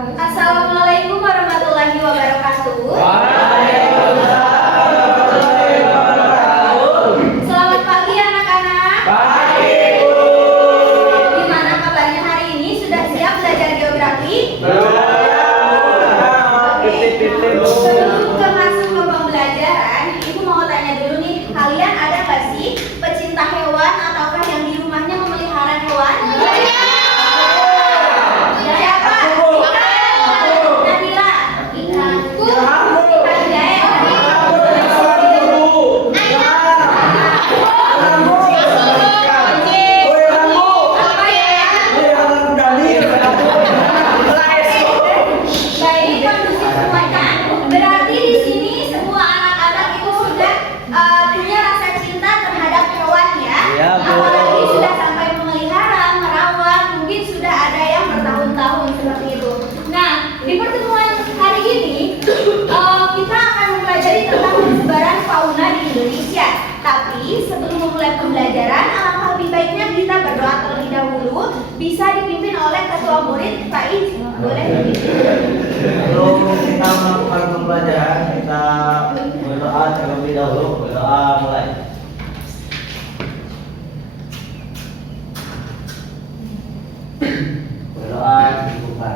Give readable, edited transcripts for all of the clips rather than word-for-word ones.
Assalamualaikum warahmatullahi wabarakatuh. Selamat pagi anak-anak. Pagi, Bu. Gimana kabarnya hari ini? Sudah siap belajar geografi? Oke. Sebelum kita masuk ke pembelajaran, Ibu mau tanya dulu nih, kalian ada nggak sih pecinta hewan ataukah yang di rumahnya memelihara hewan? Siapa? Nabila. Ikan. Ikan jahe. Apa ya? Baik, kondusif semuanya. Berarti di sini semua anak-anak itu sudah punya rasa cinta terhadap hewan ya. Iya, Bu. Apalagi sudah sampai memelihara, merawat, mungkin sudah ada yang bertahun-tahun seperti itu. Nah, di pertemuan hari ini kita akan mempelajari tentang persebaran fauna di Indonesia. Tapi sebelum memulai pembelajaran, alangkah lebih baiknya kita berdoa terlebih dahulu. Bisa dipimpin oleh ketua murid Pak Iz. Boleh dipimpin. Sebelum kita melakukan pembelajaran, kita berdoa terlebih dahulu. Berdoa mulai. Berdoa dibuka.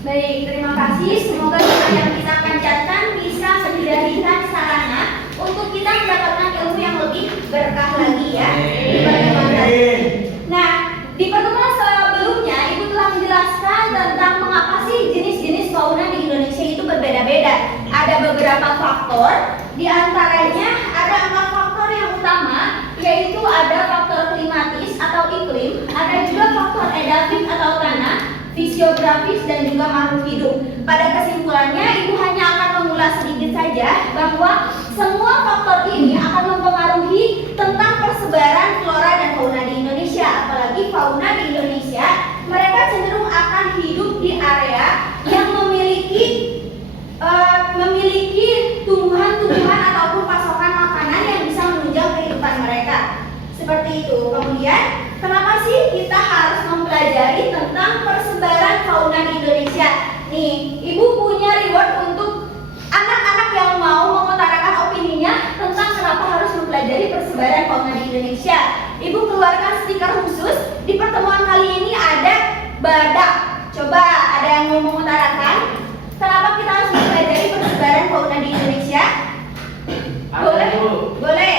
Baik, terima kasih. Semoga doa yang kita panjatkan bisa menjadikan sarana untuk kita mendapatkan ilmu yang lebih berkah lagi ya. Nah, di pertemuan sebelumnya Ibu telah menjelaskan tentang mengapa sih jenis-jenis fauna di Indonesia itu berbeda-beda. Ada beberapa faktor, di antaranya ada 4 faktor yang utama, yaitu ada faktor klimatis atau iklim, ada juga faktor edafik atau tanah, fisiografis dan juga makhluk hidup. Pada kesimpulannya, Ibu hanya akan mengulas sedikit saja bahwa semua faktor ini akan mempengaruhi tentang persebaran flora dan fauna di Indonesia. Apalagi fauna di Indonesia, mereka cenderung akan hidup di area yang memiliki tumbuhan-tumbuhan ataupun pasokan makanan yang bisa menunjang kehidupan mereka. Seperti itu. Kemudian, kenapa sih kita harus mempelajari tentang persebaran fauna di Indonesia? Nih, Ibu punya reward untuk anak-anak yang mau mengutarakan opininya tentang kenapa harus mempelajari persebaran fauna di Indonesia. Ibu keluarkan stiker khusus. Di pertemuan kali ini ada badak. Coba ada yang mau mengutarakan kenapa kita harus mempelajari persebaran fauna di Indonesia? Boleh? Boleh.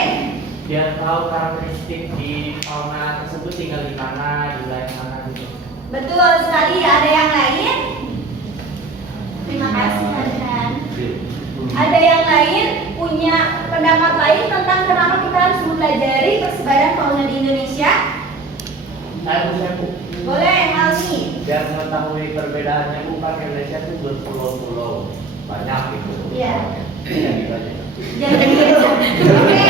Biar tahu karakteristik di fauna tersebut tinggal di mana, di wilayah mana gitu. Betul sekali. Ada yang lain? Terima kasih Hasan. Ada yang lain punya pendapat lain tentang kenapa kita harus mempelajari persebaran fauna di Indonesia? Saya Bu. Boleh, Halmi. Biar mengetahui perbedaannya Bu, kan Indonesia itu berpulau-pulau banyak gitu. Iya. Ya, gitu aja. Jangan gitu. Oke.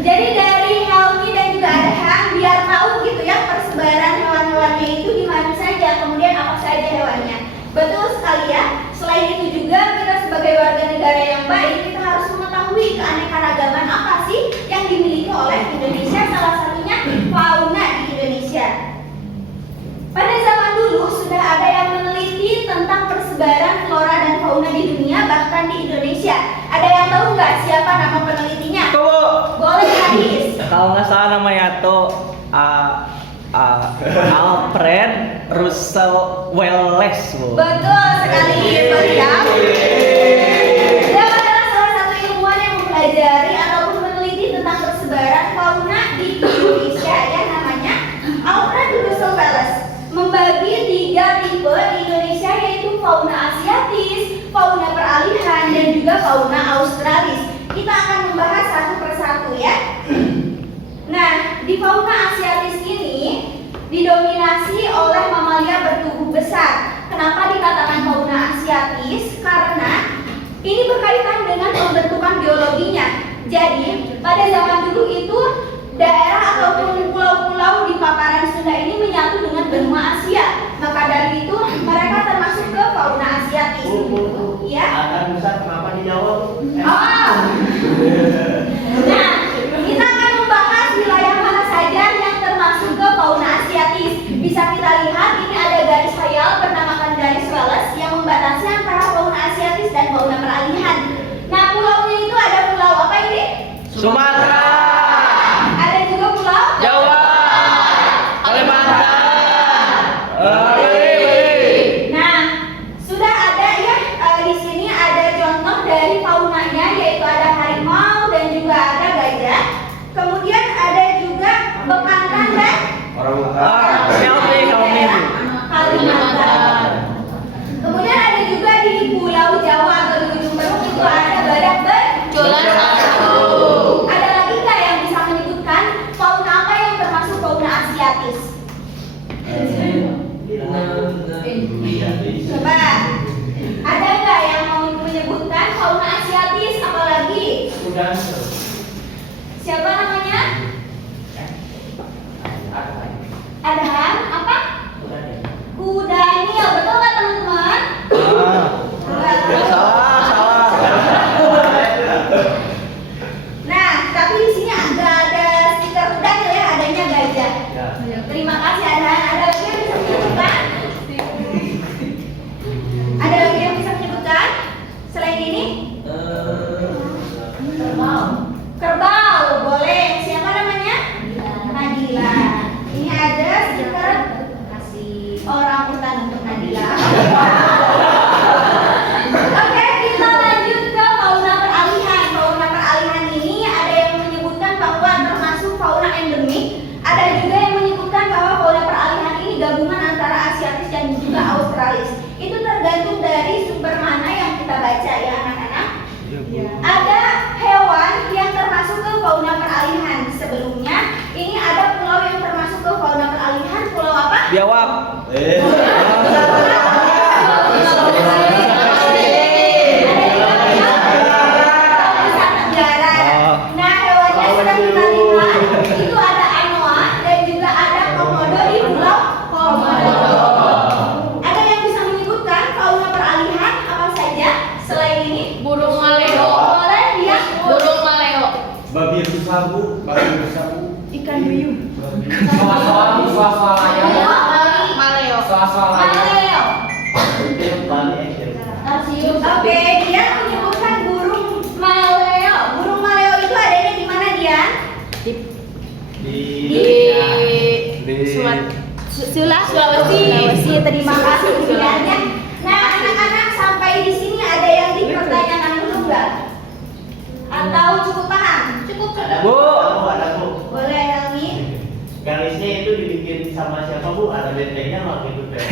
Jadi dari Helmi dan juga Arhan biar tahu gitu ya persebaran hewan-hewannya itu di mana saja, kemudian apa saja hewannya. Betul sekali ya. Selain itu juga kita sebagai warga negara yang baik, kita harus mengetahui keanekaragaman apa sih yang dimiliki oleh Indonesia, salah satunya fauna di Indonesia. Pada zaman dulu sudah ada yang meneliti tentang persebaran flora dan fauna di dunia, bahkan di Indonesia. Ada yang tahu nggak siapa nama penelitinya? Boleh Haris. Kalau nggak salah namanya tuh Alfred Russel Wallace, Bu. Betul sekali, meriam. Dia adalah salah satu ilmuwan yang mempelajari ataupun meneliti tentang persebaran fauna di Indonesia yang namanya Alfred Russel Wallace. Membagi 3 tipe di Indonesia, yaitu fauna asiatis, fauna peralihan, dan juga fauna australis. Kita akan membahas satu persatu ya. Nah, di fauna asiatis ini didominasi oleh mamalia bertubuh besar. Kenapa dikatakan fauna asiatis? Karena ini berkaitan dengan pembentukan biologinya. Jadi, pada zaman dulu itu daerah ataupun pulau-pulau di paparan Sunda ini menyatu dengan benua Asia. Maka dari itu mereka termasuk ke fauna asiatis. Ya. Ada besar kenapa dijawab? Oh. Nah, kita akan membahas wilayah mana saja yang termasuk ke fauna asiatis. Bisa kita lihat ini ada garis hayal bernamakan garis Wallace yang membatasi antara fauna asiatis dan fauna peralihan. Nah, pulaunya itu ada pulau apa ini? Sumatera, Ada juga pulau Jawa, Kalimantan. Nah, sudah ada ya di sini ada contoh dari faunanya, yaitu ada harimau dan juga ada gajah. Kemudian ada juga bekantan dan Kalimantan. Kemudian ada juga di Pulau Jawa atau di ujung Berung itu ada badak berjolan satu. Ada lagi nggak yang bisa menyebutkan fauna apa yang termasuk fauna asiatis? Coba, ada nggak yang mau menyebutkan fauna asiatis apalagi? Udah. Siapa namanya? Ada apa? Kudanil, betul nggak teman-teman? Salah. Nah, tapi di sini ada stiker kudanil ya, adanya gajah. Terima kasih ada lagi yang bisa menyebutkan? Ada lagi yang bisa menyebutkan selain ini? Kerbau, boleh. Siapa namanya? Nadila. Ini ada stiker kasih orang utan untuk Nadila. Oke, kita lanjut ke fauna peralihan. Fauna peralihan ini ada yang menyebutkan bahwa termasuk fauna endemik. Ada juga yang menyebutkan bahwa fauna peralihan ini gabungan antara asiatis dan juga australis. Itu tergantung dari sumber mana yang kita baca ya anak-anak. Ada hewan yang termasuk ke fauna peralihan. Sebelumnya ini ada pulau yang termasuk ke fauna peralihan. Pulau apa? Jawab. Nusa Tenggara. Nah, hewannya sudah kita lihat. Itu ada anoa dan juga ada komodo di Pulau Komodo. Ada yang bisa menyebutkan fauna peralihan apa saja selain ini? Burung maleo. Boleh dia? Burung maleo. Babi bersabu. Ikan duyung. Soal-soal ayam. Maleo. Soal-soal ayam. Maleo. Tarsius. Oke, dia menyebutkan burung maleo. Burung maleo itu adanya di mana dia? Di Sulawesi. Terima kasih pilihannya. Nah, anak-anak sampai di sini ada yang dipertanyakan dulu nggak? Atau cukup paham? Cukup. Bu. Ada bu. Boleh Helmi. Garisnya itu dibikin sama siapa bu? Ada bentengnya nggak gitu teh?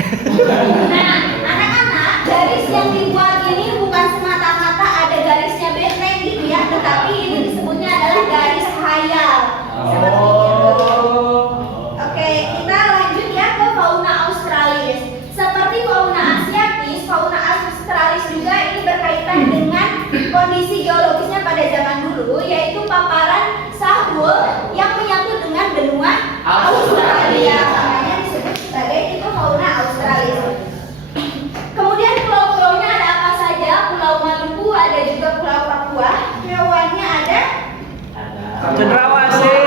Nah, anak-anak, garis yang dibuat ini bukan semata-mata ada garisnya benteng gitu ya, tetapi ini disebutnya adalah garis hayal. Seperti itu. Oke, kita lanjut ya ke fauna australis. Seperti fauna asiatis, fauna australis juga ini berkaitan dengan kondisi geologisnya pada zaman dulu, yaitu paparan sahul yang menyatu dengan benua Australia. Makanya disebut sebagai itu fauna australis. Kemudian pulau-pulaunya ada apa saja? Pulau Maluku, ada juga Pulau Papua. Hewannya ada Cendrawasih.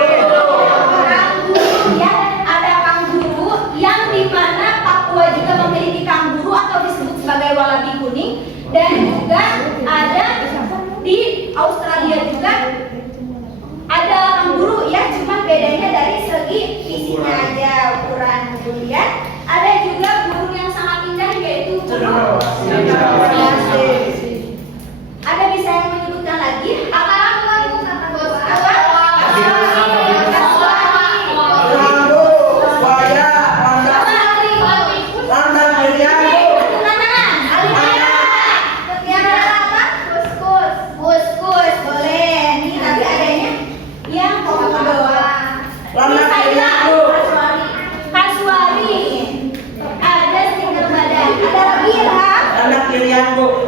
kanguru ya, ada kanguru yang dimana Papua juga memiliki kanguru atau disebut sebagai wallaby kuning, dan juga ada di Australia juga ada kanguru ya, cuma bedanya dari segi fisiknya aja, ukuran. Kemudian ada juga burung yang sangat indah yaitu burung cendrawasih. Ada bisa yang menyebutkan lagi? Apa?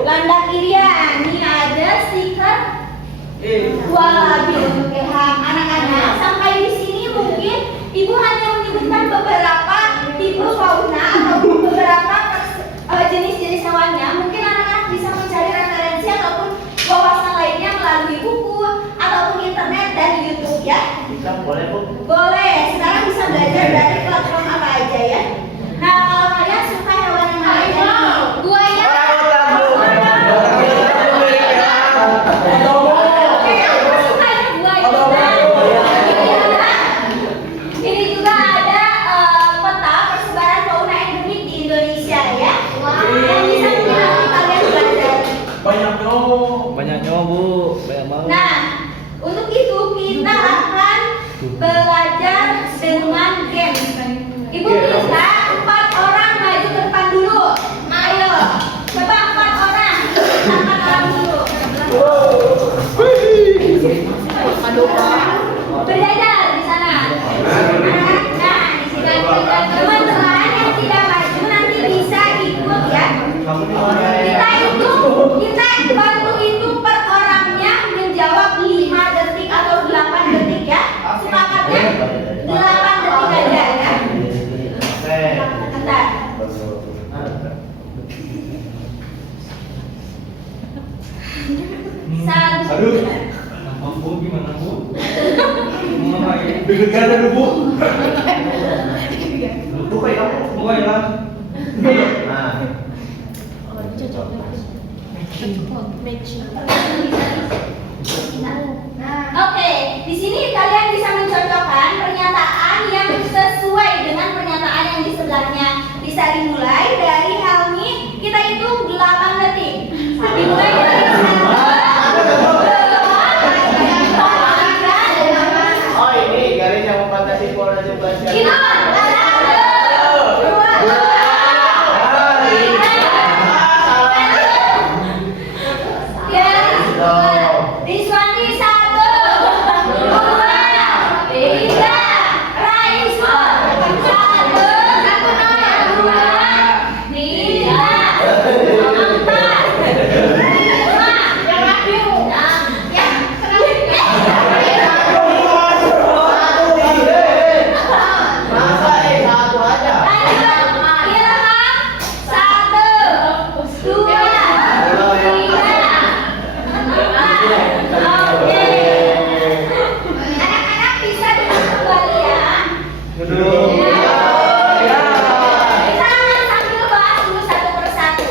Landak Irian, ini ada stiker wallaby untuk Ilham. Anak-anak, sampai di sini mungkin Ibu hanya menyebutkan beberapa tipe fauna atau beberapa jenis-jenis hewannya. Mungkin anak-anak bisa mencari referensi ataupun wawasan lainnya melalui buku ataupun internet dan YouTube ya. Bisa boleh bu? Boleh, sekarang bisa belajar dari platform apa aja ya. Nah, kalau kalian suka Deg-degan ada Bu. Buka ya, buka ya. Nah. Oke, di sini kalian bisa mencocokkan pernyataan yang sesuai dengan pernyataan yang di sebelahnya. Bisa dimulai dari Helmi, kita hitung 8 detik. Dimulai dari 1, 2, 3, Oh ini garis yang membatasi Polda Jabar. kita 1, 2, 3, Rizwani 1, 2, 3, Raiswa 1, 2, 3, 4, Masa satu aja. Anak-anak bisa duduk kembali ya. Duduk. Kita akan sambil bahas dulu satu persatu.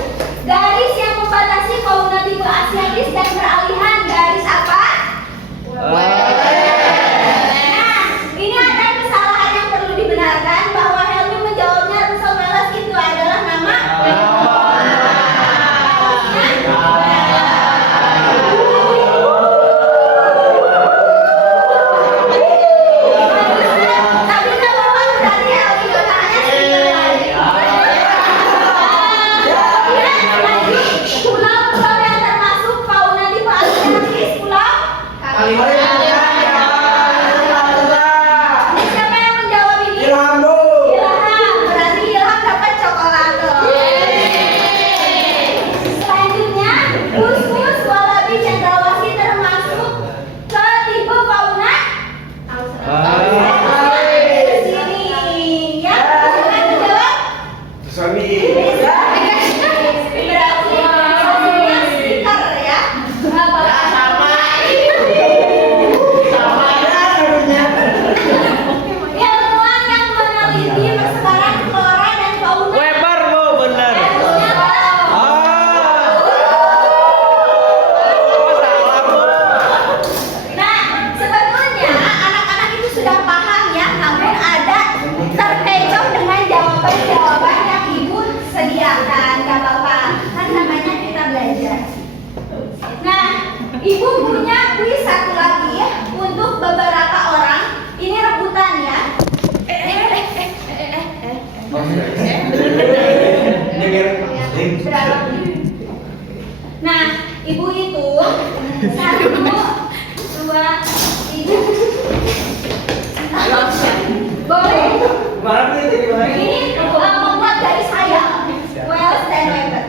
Garis yang membatasi fauna tipe asiatis dan peralihan garis apa? Nah, ini ada kesalahan yang perlu dibenarkan bahwa Helmi menjawabnya Russel Wallace itu adalah nama. Tapi kalau berarti Helmi makanya pulau-pulau yang termasuk fauna tipe asiatis pulau. Siapa yang menjawab ini? Ilham. Berarti Ilham dapat coklat. Selanjutnya, Gus Walabi Cendrawasih termasuk ke tipe fauna. Sini ya, siapa yang menjawab? Berarti hasilnya stiker ya. Ilmuwan yang meneliti persebaran flora dan fauna. Weber Bu, bener. Ilmunya tahu. Salah Bu. Nah, sebetulnya anak-anak itu sudah paham ya, namun ada terkecoh dengan jawaban-jawaban yang ibu sediakan. Gak apa-apa, kan namanya kita belajar. Nah, ibu punya kuis satu lagi ya untuk beberapa orang. Ini rebutan ya. Berapa? Nah, ibu itu 1, 2, 3. Boleh. Ini membuat garis sayap. Wallace dan Weber.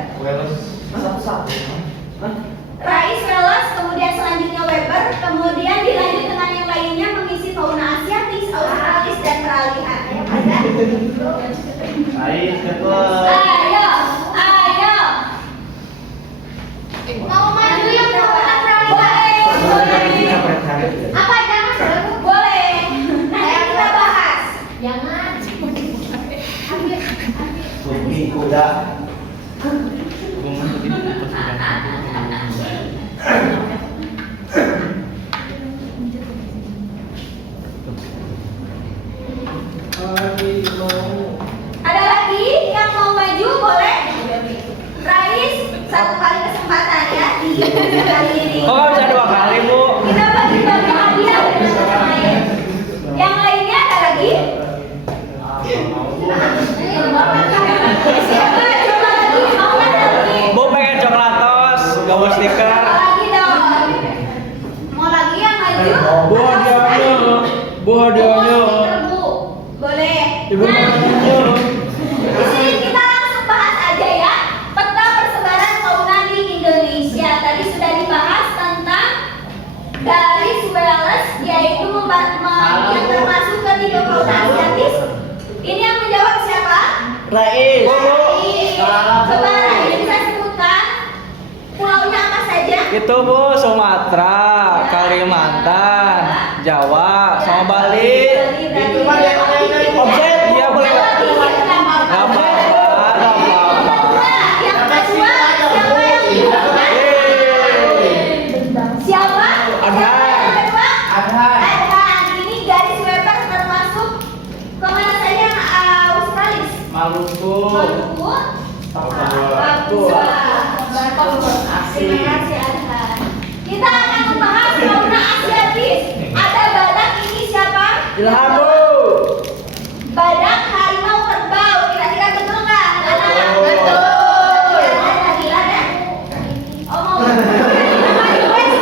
Rais Wallace, kemudian selanjutnya Weber, kemudian dilanjut dengan yang lainnya mengisi fauna asiatis, australis dan peralihan. Ayo, ada? Ayo cepat. Ayo. Mau maju yang fauna peralihan? Boleh. Apa jangan? Boleh. Nanti kita bahas. Jangan. Bumi kuda. Ada lagi yang mau maju boleh? Rais, satu kali kesempatan ya di kali ini. Oh, bisa 2 kali Bu. Kita bagi-bagi hadiah dengan orang lain. Yang lainnya ada lagi? Siapa? Coba lagi, mau ada lagi? Bu pengen coklat tos, gak mau stiker. Mau lagi dong. Mau lagi yang maju? Bu hadiahnya. Bu hadiahnya. Oh, stiker, Bu. Boleh. Ibu Nah, hadiahnya. di sini kita langsung bahas aja ya peta persebaran fauna di Indonesia. Tadi sudah dibahas tentang garis Wallace, yaitu yang termasuk ke tipe fauna asiatis. Ini yang menjawab siapa? Rais. Rais. Coba Rais bisa sebutkan pulaunya apa saja? Itu Bu, Sumatera, Kalimantan, Jawa, sama Bali. Itu mah yang Offset, iya boleh. Gak apa-apa, gak apa-apa. Yang kedua, siapa yang kedua? Siapa? Adhan. Yang kedua? Adhan. Adhan. Ini garis weber termasuk kemana saja Australis? Maluku. Maluku. Papua. Terima kasih Adhan. Kita akan membahas fauna asiatis. Ada badak, ini siapa? Ilham Bu. Badak, harimau, kerbau. Kira-kira betul nggak? Betul. Nabila ya? Oh mau.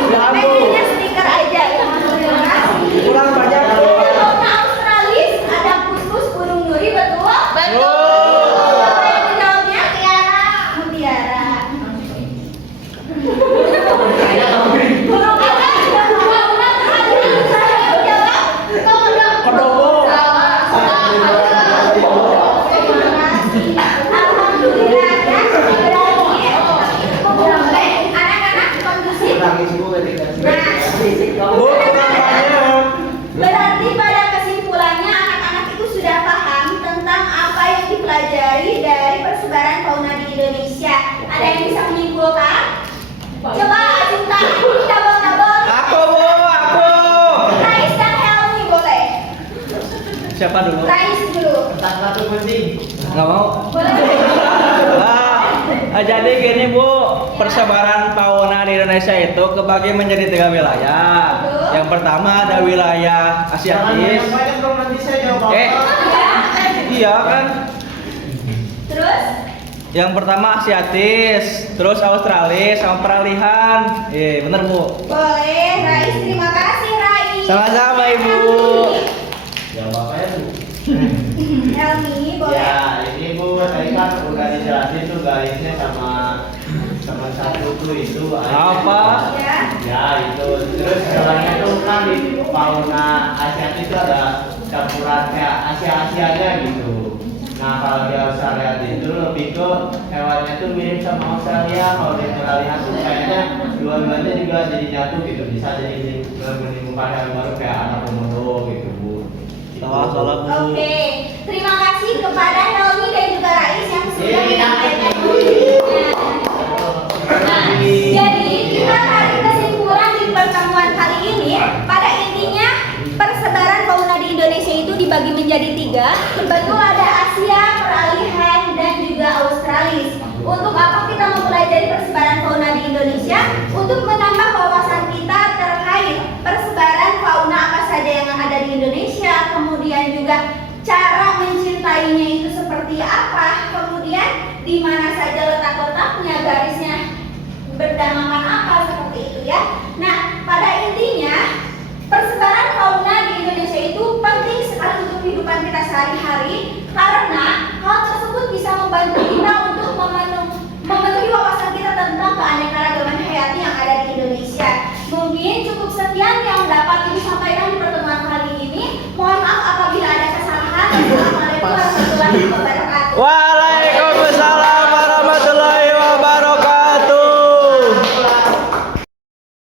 Pengennya stiker aja ya. Terima kasih. Kurang banyak. Ada fauna Australis, ada pus-pus, burung duri, betul? Betul. Siapa yang menjawabnya? Mutiara. Burung apa? Fauna Australis. Saya yang jawab. Kodomo. Terima kasih. Alhamdulillah ya. Berarti anak-anak kondusif. Nangis Bu ketika Bu, kurang banyak. Berarti pada kesimpulannya anak-anak itu sudah paham tentang apa yang dipelajari dari persebaran fauna di Indonesia. Ada yang bisa menyimpulkan? Coba Cinta, tabel-tabel. Aku Bu, aku. Rais dan Helmi boleh. Siapa dulu? Rais dulu. satu penting. Gak mau. Boleh. Jadi gini Bu, persebaran fauna di Indonesia itu kebagi menjadi 3 wilayah. Betul. Yang pertama ada wilayah Jangan Asiatis. banyak dong nanti saya jawab. Eh. Ya. Iya kan? Terus? Yang pertama Asiatis, terus Australis sama peralihan. Bener Bu. Boleh, Rais. Terima kasih, Rais. Sama-sama Ibu. Jawab apa ya Bu? Helmi, boleh. Ya, ini Bu, tadi kan udah dijelasin tuh garisnya sama satu tuh itu Apa? Ya. Ya itu terus jalannya tuh kan di fauna Asiatis itu ada campuran kayak Asia-Asianya gitu. Nah kalau di Australia itu lebih ke hewannya tuh mirip sama Australia. Kalau di peralihan tuh kayaknya dua-duanya juga jadi nyatu gitu. Bisa jadi menimbulkan hewan baru kayak anak komodo gitu Bu. Salah Bu. Oke, terima kasih kepada Helmi dan juga Rais yang sudah Iya, menyampaikan. Nah, Nah, jadi kita tarik kesimpulan di pertemuan kali ini. Pada intinya persebaran fauna di Indonesia itu dibagi menjadi 3. Betul, ada Asia, peralihan, dan juga Australis. Untuk apa kita mempelajari persebaran fauna di Indonesia? Untuk menambah wawasan kita terkait persebaran fauna apa saja yang ada di Indonesia, kemudian juga cara mencintainya itu seperti apa, kemudian di mana saja letak-letaknya, garisnya berdamakan apa, seperti itu ya. Nah, pada intinya persebaran